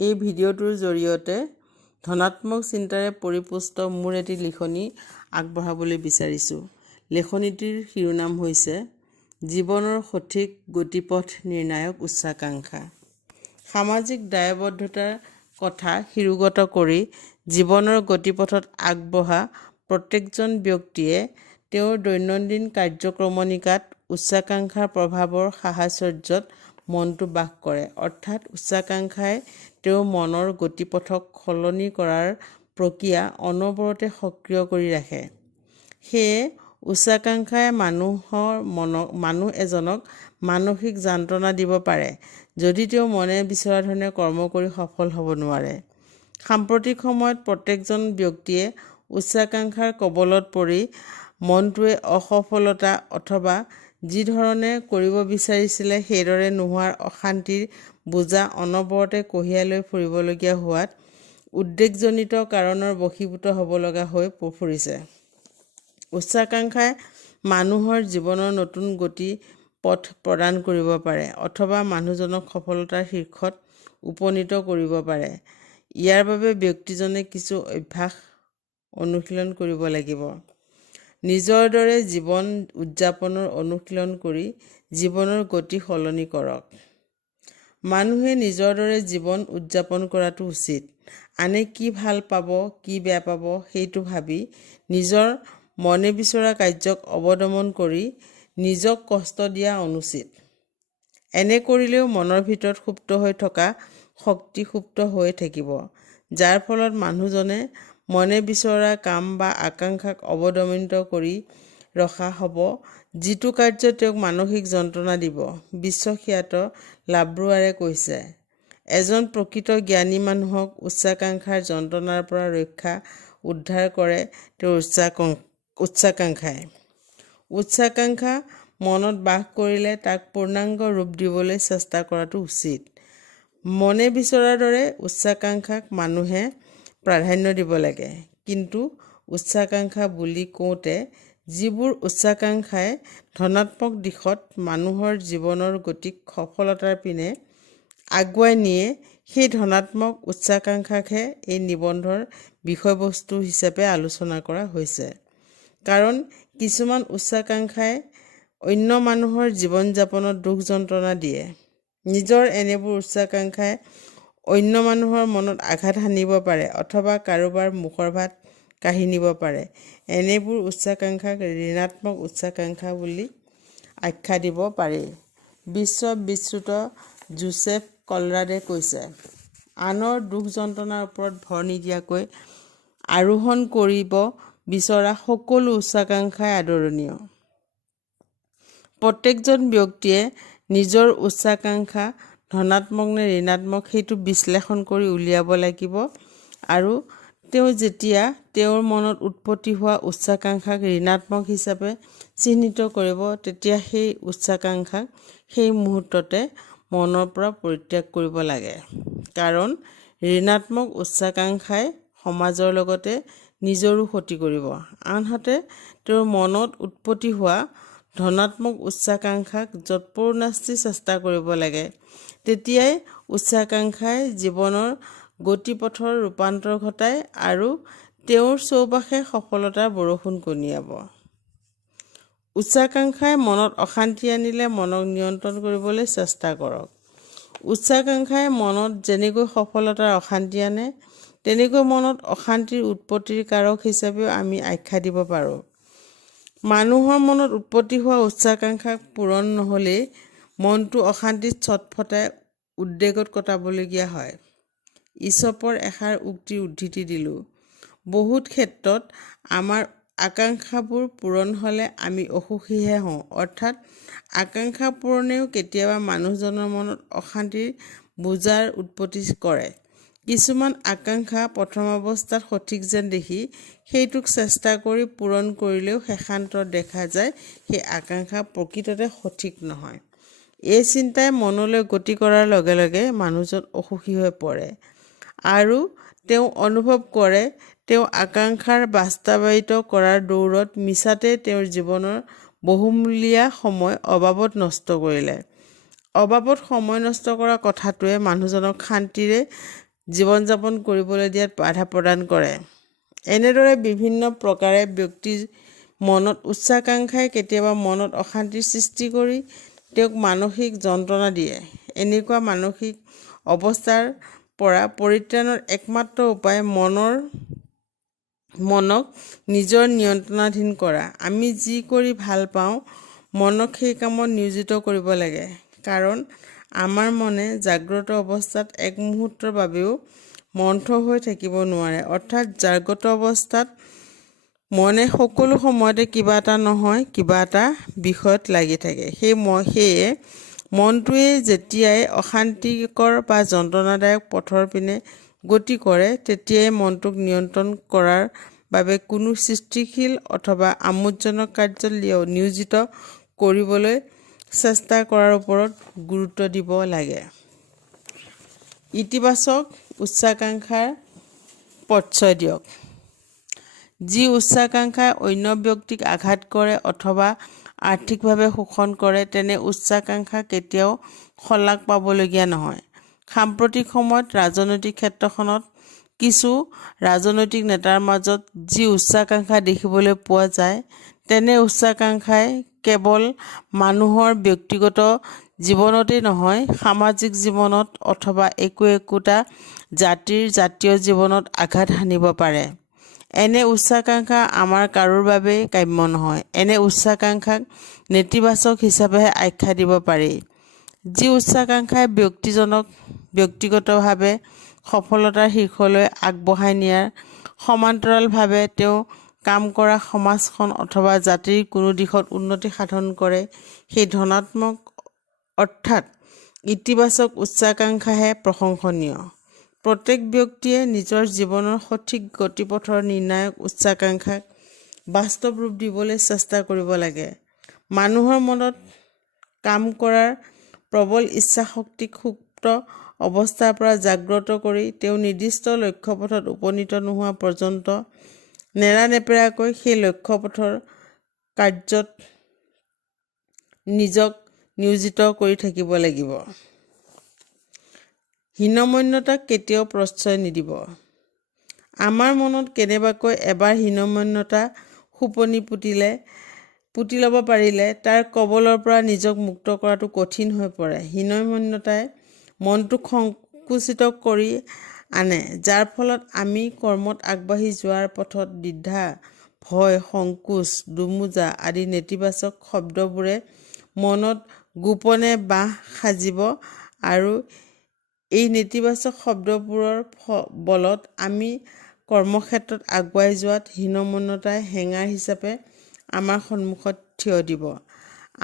এই ভিডিঅ'টোৰ জৰিয়তে ধনাত্মক চিন্তাৰে পৰিপুষ্ট মোৰ এটি লিখনি আগবঢ়াবলৈ বিচাৰিছোঁ। লিখনিটিৰ শিৰোনাম হৈছে জীৱনৰ সঠিক গতিপথ নিৰ্ণায়ক উচ্চাকাংক্ষা। সামাজিক দায়বদ্ধতাৰ কথা শিৰোগত কৰি জীৱনৰ গতিপথত আগবঢ়া প্ৰত্যেকজন ব্যক্তিয়ে তেওঁৰ দৈনন্দিন কাৰ্যক্ৰমণিকাত উচ্চাকাংক্ষাৰ প্ৰভাৱৰ সাহচৰ্যত মনটো বাস কৰে, অৰ্থাৎ উচ্চাকাংক্ষাই তেওঁৰ মনৰ গতিপথক সলনি কৰাৰ প্ৰক্ৰিয়া অনবৰতে সক্ৰিয় কৰি ৰাখে। সেয়ে উচ্চাকাংক্ষাই মানুহ এজনক মানসিক যন্ত্ৰণা দিব পাৰে যদি তেওঁ মনে বিচৰা ধৰণে কৰ্ম কৰি সফল হ'ব নোৱাৰে। সাম্প্ৰতিক সময়ত প্ৰত্যেকজন ব্যক্তিয়ে উচ্চাকাংক্ষাৰ কবলত পৰি মনটোৱে অসফলতা অথবা যি ধৰণে কৰিব বিচাৰিছিলে সেইদৰে নোহোৱাৰ অশান্তিৰ বোজা অনবৰতে কঢ়িয়াই লৈ ফুৰিবলগীয়া হোৱাত উদ্বেগজনিত কাৰণৰ বশীভূত হ'ব লগা হৈ ফুৰিছে। উচ্চাকাংক্ষাই মানুহৰ জীৱনৰ নতুন গতি পথ প্ৰদান কৰিব পাৰে অথবা মানুহজনক সফলতাৰ শীৰ্ষত উপনীত কৰিব পাৰে। ইয়াৰ বাবে ব্যক্তিজনে কিছু অভ্যাস অনুশীলন কৰিব লাগিব। নিজৰ দৰে জীৱন উদযাপনৰ অনুশীলন কৰি জীৱনৰ গতি সলনি কৰক। মানুহে নিজৰ দৰে জীৱন উদযাপন কৰাটো উচিত। আনে কি ভাল পাব, কি বেয়া পাব সেইটো ভাবি নিজৰ মনে বিচৰা কাৰ্যক অৱদমন কৰি নিজক কষ্ট দিয়া অনুচিত। এনে কৰিলেও মনৰ ভিতৰত সুপ্ত হৈ থকা শক্তি সুপ্ত হৈ থাকিব, যাৰ ফলত মানুহজনে মনে বিচৰা কাম বা আকাংক্ষাক অৱদমিত কৰি ৰখা হ'ব, যিটো কাৰ্য তেওঁক মানসিক যন্ত্ৰণা দিব। বিশ্বখ্যাত লাব্ৰুৱাৰে কৈছে, এজন প্ৰকৃত জ্ঞানী মানুহক উচ্চাকাংক্ষাৰ যন্ত্ৰণাৰ পৰা উদ্ধাৰ কৰে তেওঁৰ উচ্চাকাংক্ষাই। উচ্চাকাংক্ষা মনত বাস কৰিলে তাক পূৰ্ণাংগ ৰূপ দিবলৈ চেষ্টা কৰাটো উচিত। মনে বিচৰাৰ দৰে উচ্চাকাংক্ষাক মানুহে প্ৰাধান্য দিব লাগে। কিন্তু উচ্চাকাংক্ষা বুলি কওঁতে যিবোৰ উচ্চাকাংক্ষাই ধনাত্মক দিশত মানুহৰ জীৱনৰ গতিক সফলতাৰ পিনে আগুৱাই নিয়ে, সেই ধনাত্মক উচ্চাকাংক্ষাকহে এই নিবন্ধৰ বিষয়বস্তু হিচাপে আলোচনা কৰা হৈছে। কাৰণ কিছুমান উচ্চাকাংক্ষাই অন্য মানুহৰ জীৱন যাপনত দুখ যন্ত্ৰণা দিয়ে। নিজৰ এনেবোৰ উচ্চাকাংক্ষাই অন্য মানুহৰ মনত আঘাত সানিব পাৰে অথবা কাৰোবাৰ মুখৰ ভাত কাঢ়ি নিব পাৰে। এনেবোৰ উচ্চাকাংক্ষাক ঋণাত্মক উচ্চাকাংক্ষা বুলি আখ্যা দিব পাৰি। বিশ্ববিশ্ৰুত জোচেফ কলৰাডে কৈছে, আনৰ দুখ যন্ত্ৰণাৰ ওপৰত ভৰ নিদিয়াকৈ আৰোহণ কৰিব বিচৰা সকলো উচ্চাকাংক্ষাই আদৰণীয়। প্ৰত্যেকজন ব্যক্তিয়ে নিজৰ উচ্চাকাংক্ষা ধনাত্মক নে ঋণাত্মক সেইটো বিশ্লেষণ কৰি উলিয়াব লাগিব আৰু তেওঁ যেতিয়া তেওঁৰ মনত উৎপত্তি হোৱা উচ্চাকাংক্ষাক ঋণাত্মক হিচাপে চিহ্নিত কৰিব, তেতিয়া সেই উচ্চাকাংক্ষাক সেই মুহূৰ্ততে মনৰ পৰা পৰিত্যাগ কৰিব লাগে। কাৰণ ঋণাত্মক উচ্চাকাংক্ষাই সমাজৰ লগতে নিজৰো ক্ষতি কৰিব। আনহাতে তেওঁৰ মনত উৎপত্তি হোৱা ধনাত্মক উচ্চাকাংক্ষাক যৎপৰোনাস্তি চেষ্টা কৰিব লাগে। তেতিয়াই উচ্চাকাংক্ষাই জীৱনৰ গতিপথৰ ৰূপান্তৰ ঘটায় আৰু তেওঁৰ চৌপাশে সফলতাৰ বৰষুণ কঢ়িয়াব। উচ্চাকাংক্ষাই মনত অশান্তি আনিলে মনক নিয়ন্ত্ৰণ কৰিবলৈ চেষ্টা কৰক। উচ্চাকাংক্ষাই মনত যেনেকৈ সফলতাৰ অশান্তি আনে, তেনেকৈ মনত অশান্তিৰ উৎপত্তিৰ কাৰক হিচাপেও আমি আখ্যা দিব পাৰোঁ। মানুহৰ মনত উৎপত্তি হোৱা উচ্চাকাংক্ষাক পূৰণ নহ'লেই মনটো অশান্তিত ছটফটাই উদ্বেগত কটাবলগীয়া হয়। ইছপৰ এষাৰ উক্তিৰ উদ্ধৃতি দিলোঁ, বহুত ক্ষেত্ৰত আমাৰ আকাংক্ষাবোৰ পূৰণ হ'লে আমি অসুখীহে হওঁ। অৰ্থাৎ আকাংক্ষা পূৰণেও কেতিয়াবা মানুহজনৰ মনত অশান্তিৰ বোজাৰ উৎপত্তি কৰে। কিছুমান আকাংক্ষা প্ৰথম অৱস্থাত সঠিক যেন দেখি সেইটোক চেষ্টা কৰি পূৰণ কৰিলেও শেষান্তৰত দেখা যায় সেই আকাংক্ষা প্ৰকৃততে সঠিক নহয়। এই চিন্তাই মনলৈ গতি কৰাৰ লগে লগে মানুহজন অসুখী হৈ পৰে আৰু তেওঁ অনুভৱ কৰে তেওঁ আকাংক্ষাৰ বাস্তৱায়িত কৰাৰ দৌৰত মিছাতে তেওঁৰ জীৱনৰ বহুমূলীয়া সময় অবাবত নষ্ট কৰিলে। অবাবত সময় নষ্ট কৰা কথাটোৱে মানুহজনক শান্তিৰে জীৱন যাপন কৰিবলৈ দিয়াত বাধা প্ৰদান কৰে। এনেদৰে বিভিন্ন প্ৰকাৰে ব্যক্তিৰ মনত উচ্চাকাংক্ষাই কেতিয়াবা মনত অশান্তিৰ সৃষ্টি কৰি তেওঁক মানসিক যন্ত্ৰণা দিয়ে। এনেকুৱা মানসিক অৱস্থাৰ পৰা পৰিত্ৰাণৰ একমাত্ৰ উপায় মনক নিজৰ নিয়ন্ত্ৰণাধীন কৰা। আমি যি কৰি ভাল পাওঁ মনক সেই কামত নিয়োজিত কৰিব লাগে, কাৰণ আমাৰ মনে জাগ্ৰত অৱস্থাত এক মুহূৰ্তৰ বাবেও মন্থৰ হৈ থাকিব নোৱাৰে। অৰ্থাৎ জাগ্ৰত অৱস্থাত মনে সকলো সময়তে কিবা এটা নহয় কিবা এটা বিষয়ত লাগি থাকে। সেয়ে মনটোৱে যেতিয়াই অশান্তিকৰ বা যন্ত্ৰণাদায়ক পথৰ পিনে গতি কৰে তেতিয়াই মনটোক নিয়ন্ত্ৰণ কৰাৰ বাবে কোনো সৃষ্টিশীল অথবা আমোদজনক কাৰ্যত নিয়োজিত কৰিবলৈ চেষ্টা কৰাৰ ওপৰত গুৰুত্ব দিব লাগে। ইতিবাচক উচ্চাকাংক্ষাৰ প্ৰশ্ৰয় দিয়ক। যি উচ্চাকাংক্ষাই অন্য ব্যক্তিক আঘাত কৰে অথবা আৰ্থিকভাৱে শোষণ কৰে তেনে উচ্চাকাংক্ষা কেতিয়াও শলাগ পাবলগীয়া নহয়। সাম্প্ৰতিক সময়ত ৰাজনৈতিক ক্ষেত্ৰখনত কিছু ৰাজনৈতিক নেতাৰ মাজত যি উচ্চাকাংক্ষা দেখিবলৈ পোৱা যায় তেনে উচ্চাকাংক্ষাই কেৱল মানুহৰ ব্যক্তিগত জীৱনতেই নহয়, সামাজিক জীৱনত অথবা একোটা জাতীয় জীৱনত আঘাত হানিব পাৰে। এনে উচ্চাকাংক্ষা আমাৰ কাৰোৰ বাবেই কাম্য নহয়। এনে উচ্চাকাংক্ষাক নেতিবাচক হিচাপেহে আখ্যা দিব পাৰি। যি উচ্চাকাংক্ষাই ব্যক্তিজনক ব্যক্তিগতভাৱে সফলতাৰ শীৰ্ষলৈ আগবঢ়াই নিয়াৰ সমান্তৰালভাৱে তেওঁ কাম কৰা সমাজখন অথবা জাতিৰ কোনো দিশত উন্নতি সাধন কৰে, সেই ধনাত্মক অৰ্থাৎ ইতিবাচক উচ্চাকাংক্ষাহে প্ৰশংসনীয়। প্ৰত্যেক ব্যক্তিয়ে নিজৰ জীৱনৰ সঠিক গতিপথৰ নিৰ্ণায়ক উচ্চাকাংক্ষাক বাস্তৱ ৰূপ দিবলৈ চেষ্টা কৰিব লাগে। মানুহৰ মনত কাম কৰাৰ প্ৰবল ইচ্ছাশক্তিক সুপ্ত অৱস্থাৰ পৰা জাগ্ৰত কৰি তেওঁ নিৰ্দিষ্ট লক্ষ্যপথত উপনীত নোহোৱা পৰ্যন্ত নেৰানেপেৰাকৈ সেই লক্ষ্যপথৰ কাৰ্যত নিজক নিয়োজিত কৰি থাকিব লাগিব। হীনমন্যতাক কেতিয়াও প্ৰশ্ৰয় নিদিব। আমাৰ মনত কেনেবাকৈ এবাৰ হীনমন্যতা সোপনি পুতি ল'ব পাৰিলে তাৰ কবলৰ পৰা নিজক মুক্ত কৰাটো কঠিন হৈ পৰে। হীনমন্যতাই মনটোক সংকুচিত কৰি আনে, যাৰ ফলত আমি কৰ্মত আগবাঢ়ি যোৱাৰ পথত দ্বিধা, ভয়, সংকোচ, দোমোজা আদি নেতিবাচক শব্দবোৰে মনত গোপনে বাহ সাজিব আৰু এই নেতিবাচক শব্দবোৰৰ বলত আমি কৰ্মক্ষেত্ৰত আগুৱাই যোৱাত হীনমন্যতাই হেঙাৰ হিচাপে আমাৰ সন্মুখত থিয় দিব।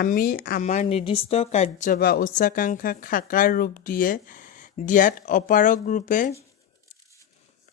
আমি আমাৰ নিৰ্দিষ্ট কাৰ্য বা উচ্চাকাংক্ষাক সাকাৰ ৰূপ দিয়াত অপাৰগ ৰূপে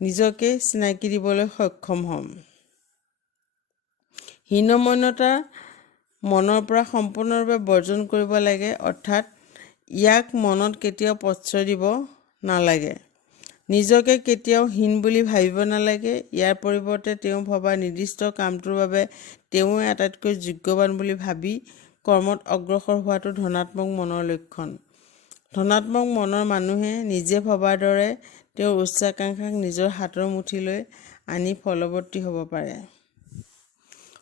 নিজকে চিনাকি দিবলৈ সক্ষম হ'ম। হীনমন্যতা মনৰ পৰা সম্পূৰ্ণৰূপে বৰ্জন কৰিব লাগে, অৰ্থাৎ ইয়াক মনত কেতিয়াও প্ৰশ্ৰয় দিব নালাগে। নিজকে কেতিয়াও হীন বুলি ভাবিব নালাগে। ইয়াৰ পৰিৱৰ্তে তেওঁ ভবা নিৰ্দিষ্ট কামটোৰ বাবে তেওঁৱে আটাইতকৈ যোগ্যৱান বুলি ভাবি কৰ্মত অগ্ৰসৰ হোৱাটো ধনাত্মক মনৰ লক্ষণ। ধনাত্মক মনৰ মানুহে নিজে ভবাৰ দৰে তেওঁৰ উচ্চাকাংক্ষাক নিজৰ হাতৰ মুঠিলৈ আনি ফলৱৰ্তী হ'ব পাৰে।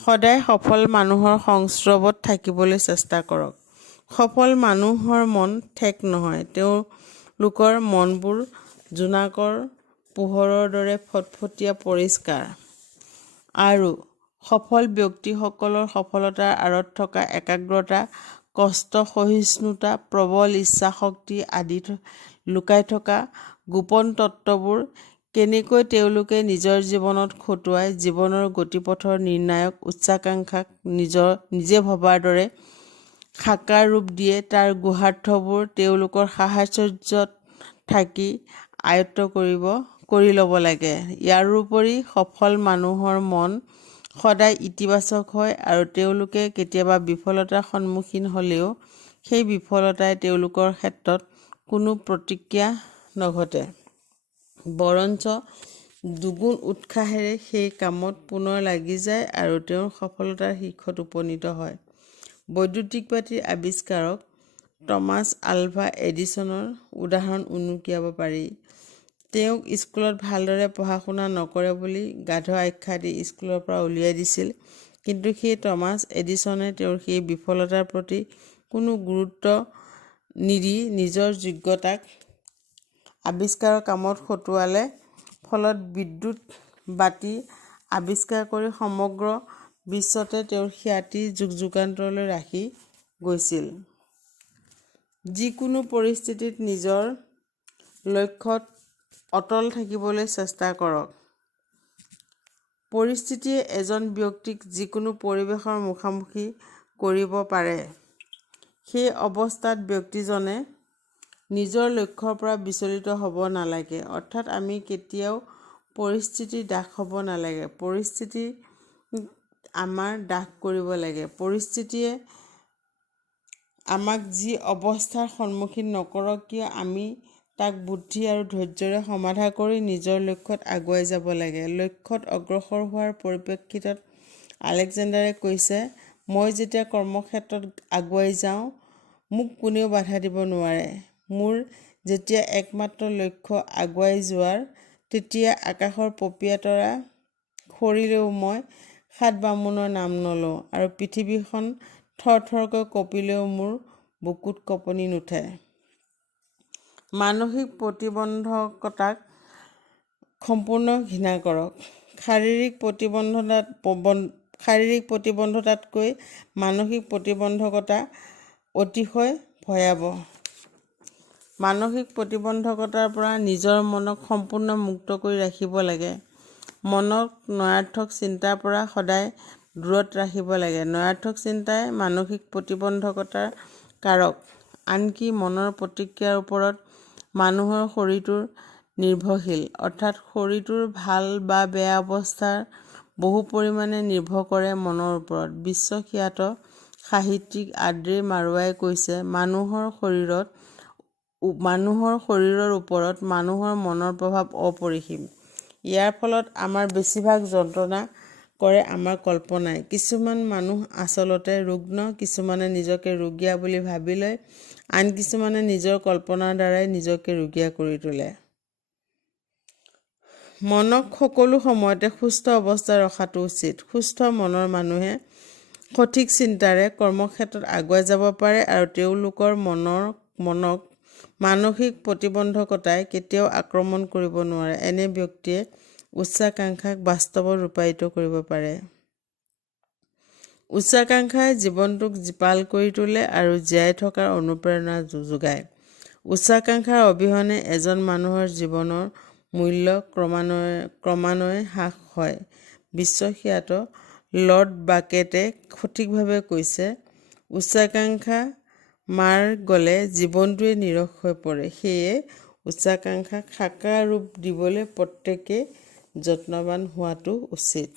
সদায় সফল মানুহৰ সংস্ৰৱত থাকিবলৈ চেষ্টা কৰক। সফল মানুহৰ মন ঠেক নহয়। তেওঁলোকৰ মনবোৰ জোনাকৰ পোহৰৰ দৰে ফটফটীয়া পৰিষ্কাৰ। আৰু সফল ব্যক্তিসকলৰ সফলতাৰ আঁৰত থকা একাগ্ৰতা, কষ্ট সহিষ্ণুতা, প্ৰবল ইচ্ছাশক্তি আদিত লুকাই থকা গোপন তত্ত্ববোৰ কেনেকৈ তেওঁলোকে নিজৰ জীৱনত খটুৱাই জীৱনৰ গতিপথৰ নিৰ্ণায়ক উচ্চাকাংক্ষাক নিজে ভবাৰ দৰে সাকাৰ ৰূপ দিয়ে তাৰ গুহাৰ্থবোৰ তেওঁলোকৰ সাহচৰ্যত থাকি আয়ত্ত কৰি ল'ব লাগে। ইয়াৰোপৰি সফল মানুহৰ মন সদায় ইতিবাচক হয় আৰু তেওঁলোকে কেতিয়াবা বিফলতাৰ সন্মুখীন হ'লেও সেই বিফলতাই তেওঁলোকৰ ক্ষেত্ৰত কোনো প্ৰতিক্ৰিয়া নঘটে, বৰঞ্চ দুগুণ উৎসাহেৰে সেই কামত পুনৰ লাগি যায় আৰু তেওঁৰ সফলতাৰ শীৰ্ষত উপনীত হয়। বৈদ্যুতিক বাতিৰ আৱিষ্কাৰক টমাছ আলভা এডিছনৰ উদাহৰণ উনুকিয়াব পাৰি। তেওঁক স্কুলত ভালদৰে পঢ়া শুনা নকৰে বুলি গাধ আখ্যা দি স্কুলৰ পৰা উলিয়াই দিছিল। কিন্তু সেই টমাছ এডিছনে তেওঁৰ সেই বিফলতাৰ প্ৰতি কোনো গুৰুত্ব নিদি নিজৰ যোগ্যতাক আৱিষ্কাৰৰ কামত খটুৱালে। ফলত বিদ্যুৎ বাতি আৱিষ্কাৰ কৰি সমগ্ৰ বিশ্বতে তেওঁৰ খ্যাতি যুগ-যুগান্তৰলৈ ৰাখি গৈছিল। যিকোনো পৰিস্থিতিত নিজৰ লক্ষ্যত অটল থাকিবলৈ চেষ্টা কৰক। পৰিস্থিতিয়ে এজন ব্যক্তিক যিকোনো পৰিৱেশৰ মুখামুখি কৰিব পাৰে। সেই অৱস্থাত ব্যক্তিজনে নিজৰ লক্ষ্যৰ পৰা বিচলিত হ'ব নালাগে। অৰ্থাৎ আমি কেতিয়াও পৰিস্থিতিৰ দাস হ'ব নালাগে, পৰিস্থিতি আমাৰ দাস কৰিব লাগে। পৰিস্থিতিয়ে আমাক যি অৱস্থাৰ সন্মুখীন নকৰক কিয় আমি তাক বুদ্ধি আৰু ধৈৰ্য্যৰে সমাধা কৰি নিজৰ লক্ষ্যত আগুৱাই যাব লাগে। লক্ষ্যত অগ্ৰসৰ হোৱাৰ পৰিপ্ৰেক্ষিতত আলেকজেণ্ডাৰে কৈছে, মই যেতিয়া কৰ্মক্ষেত্ৰত আগুৱাই যাওঁ, মোক কোনেও বাধা দিব নোৱাৰে। মোৰ যেতিয়া একমাত্ৰ লক্ষ্য আগুৱাই যোৱাৰ, তেতিয়া আকাশৰ পপীয়া তৰা সৰিলেও মই ৭ বামুণৰ নাম নলওঁ আৰু পৃথিৱীখন থৰথৰকৈ কঁপিলেও মোৰ বুকুত কঁপনি নুঠে। মানসিক প্ৰতিবন্ধকতাক সম্পূৰ্ণ ঘৃণা কৰক। শাৰীৰিক প্ৰতিবন্ধকতাতকৈ মানসিক প্ৰতিবন্ধকতা অতিশয় ভয়াৱহ। মানসিক প্ৰতিবন্ধকতাৰ পৰা নিজৰ মনক সম্পূৰ্ণ মুক্ত কৰি ৰাখিব লাগে। মনক নয়াৰ্থক চিন্তাৰ পৰা সদায় দূৰত ৰাখিব লাগে। নয়াৰ্থক চিন্তাই মানসিক প্ৰতিবন্ধকতাৰ কাৰক। আনকি মনৰ প্ৰতিক্ৰিয়াৰ ওপৰত মানুহৰ শৰীৰটোৰ নিৰ্ভৰশীল। অৰ্থাৎ শৰীৰটোৰ ভাল বা বেয়া অৱস্থাৰ বহু পৰিমাণে নিৰ্ভৰ কৰে মনৰ ওপৰত। বিশ্বখ্যাত সাহিত্যিক আদ্ৰে মাৰোৱাই কৈছে, মানুহৰ শৰীৰৰ ওপৰত মানুহৰ মনৰ প্ৰভাৱ অপৰিসীম। ইয়াৰ ফলত আমাৰ বেছিভাগ যন্ত্ৰণা কৰে আমাৰ কল্পনাই। কিছুমান মানুহ আচলতে ৰুগ্ন, কিছুমানে নিজকে ৰুগীয়া বুলি ভাবি লয়, আন কিছুমানে নিজৰ কল্পনাৰ দ্বাৰাই নিজকে ৰুগীয়া কৰি তোলে। মনক সকলো সময়তে সুস্থ অৱস্থাত ৰখাটো উচিত। সুস্থ মনৰ মানুহে সঠিক চিন্তাৰে কৰ্মক্ষেত্ৰত আগুৱাই যাব পাৰে আৰু তেওঁলোকৰ মনক মানসিক প্ৰতিবন্ধকতাই কেতিয়াও আক্ৰমণ কৰিব নোৱাৰে। এনে ব্যক্তিয়ে উচ্চাকাংক্ষাক বাস্তৱত ৰূপায়িত কৰিব পাৰে। উচ্চাকাংক্ষাই জীৱনটোক জীপাল কৰি তোলে আৰু জীয়াই থকাৰ অনুপ্ৰেৰণা যোগায়। উচ্চাকাংক্ষাৰ অবিহনে এজন মানুহৰ জীৱনৰ মূল্য ক্ৰমান্বয়ে হ্ৰাস হয়। বিশ্বখ্যাত লৰ্ড বাকেটে সঠিকভাৱে কৈছে, উচ্চাকাংক্ষা মাৰ গ'লে জীৱনটোৱে নিৰস হৈ পৰে। সেয়ে উচ্চাকাংক্ষাক সাকাৰ ৰূপ দিবলৈ প্ৰত্যেকেই যত্নৱান হোৱাটো উচিত।